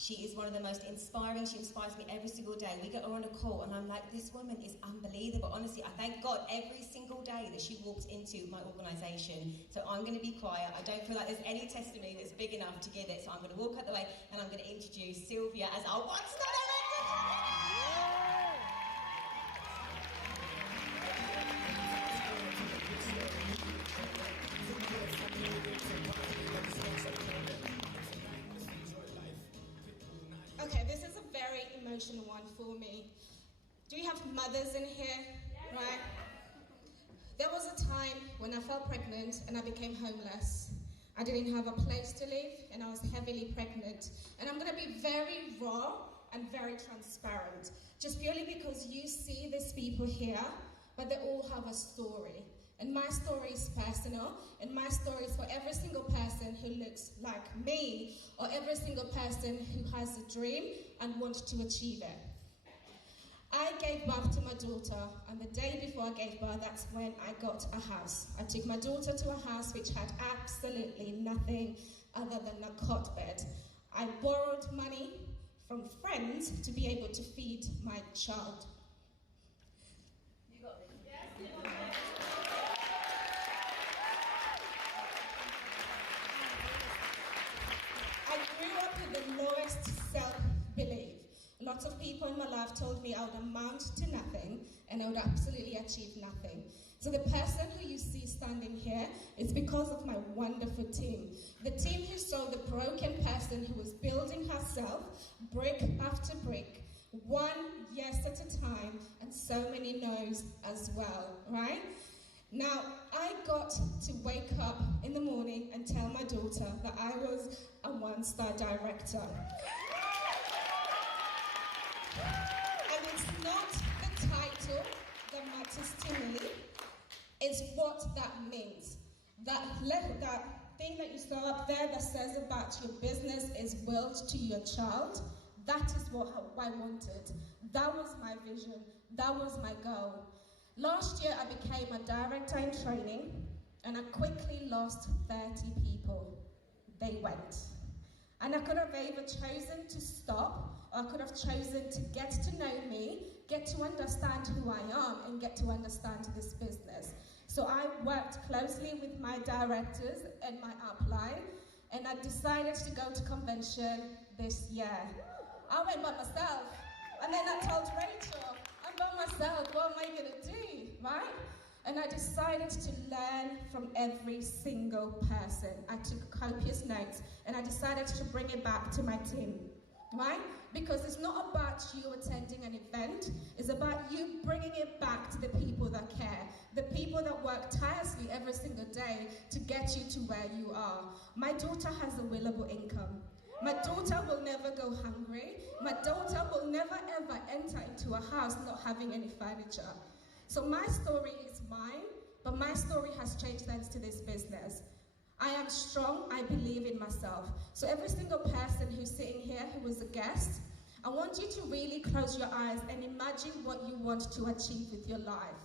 She is one of the most inspiring. She inspires me every single day. We get her on a call and I'm like, this woman is unbelievable. Honestly, I thank God every single day that she walks into my organisation. So I'm going to be quiet. I don't feel like there's any testimony that's big enough to give it. So I'm going to walk out the way and I'm going to introduce Sylvia as our one-star director. Okay, this is a very emotional one for me. Do we have mothers in here? Yes. Right? There was a time when I fell pregnant and I became homeless. I didn't have a place to live and I was heavily pregnant. And I'm going to be very raw and very transparent, just purely because you see these people here, but they all have a story. And my story is personal, and my story is for every single person who looks like me, or every single person who has a dream and wants to achieve it. I gave birth to my daughter, and the day before I gave birth, that's when I got a house. I took my daughter to a house which had absolutely nothing other than a cot bed. I borrowed money from friends to be able to feed my child. You got this. Yes. I grew up with the lowest self-belief. Lots of people in my life told me I would amount to nothing and I would absolutely achieve nothing. So the person who you see standing here is because of my wonderful team. The team who saw the broken person who was building herself brick after brick, one yes at a time, and so many no's as well, right? Now, I got to wake up in the morning and tell my daughter that I was a one-star director. And it's not the title that matters to me, it's what that means. That thing that you saw up there that says about your business is willed to your child, that is what I wanted. That was my vision, that was my goal. Last year I became a director in training and I quickly lost 30 people. They went. And I could have either chosen to stop or I could have chosen to get to know me, get to understand who I am and get to understand this business. So I worked closely with my directors and my upline and I decided to go to convention this year. I went by myself and then I told Rachel, I'm by myself, what am I going to do, right? And I decided to learn from every single person. I took copious notes and I decided to bring it back to my team, right? Because it's not about you attending an event, it's about you bringing it back to the people that care, the people that work tirelessly every single day to get you to where you are. My daughter has a willable income. My daughter will never go hungry. My daughter will never ever enter into a house not having any furniture. So my story is mine, but my story has changed thanks to this business. I am strong, I believe in myself. So every single person who's sitting here who was a guest, I want you to really close your eyes and imagine what you want to achieve with your life.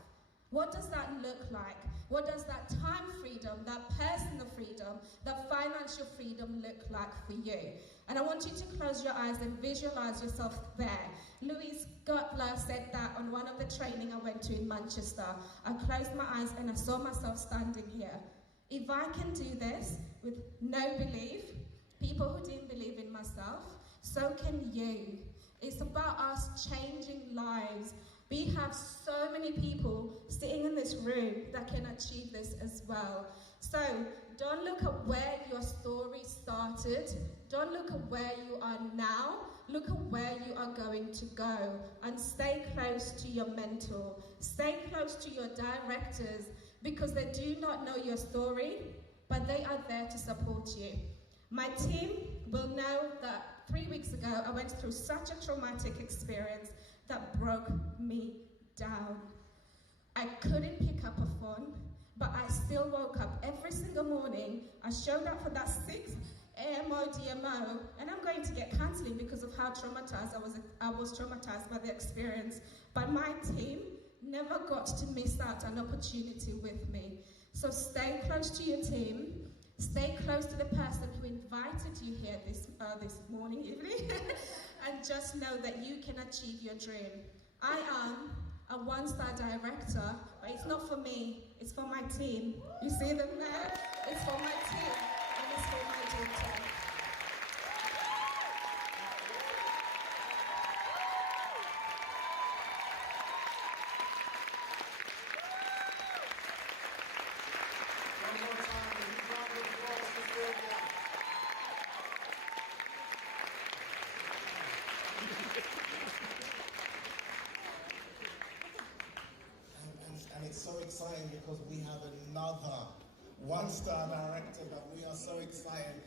What does that look like? What does that time freedom, that personal freedom, that financial freedom look like for you? And I want you to close your eyes and visualize yourself there. Louise Gutler said that on one of the training I went to in Manchester. I closed my eyes and I saw myself standing here. If I can do this with no belief, people who didn't believe in myself, so can you. It's about us changing lives. We have so many people sitting in this room that can achieve this as well. So don't look at where your story started. Don't look at where you are now. Look at where you are going to go. And stay close to your mentor. Stay close to your directors because they do not know your story, but they are there to support you. My team will know that 3 weeks ago I went through such a traumatic experience that broke me down. I couldn't pick up a phone, but I still woke up every single morning. I showed up for that 6 a.m. DMO, and I'm going to get counseling because of how traumatized I was traumatized by the experience. But my team never got to miss out an opportunity with me. So stay close to your team. Stay close to the person who invited you here this evening, and just know that you can achieve your dream. I am a one-star director, but it's not for me, it's for my team. You see them there? It's for my team, and it's for my daughter. One more time, round of applause for Sylvia. And it's so exciting because we have another one-star director that we are so excited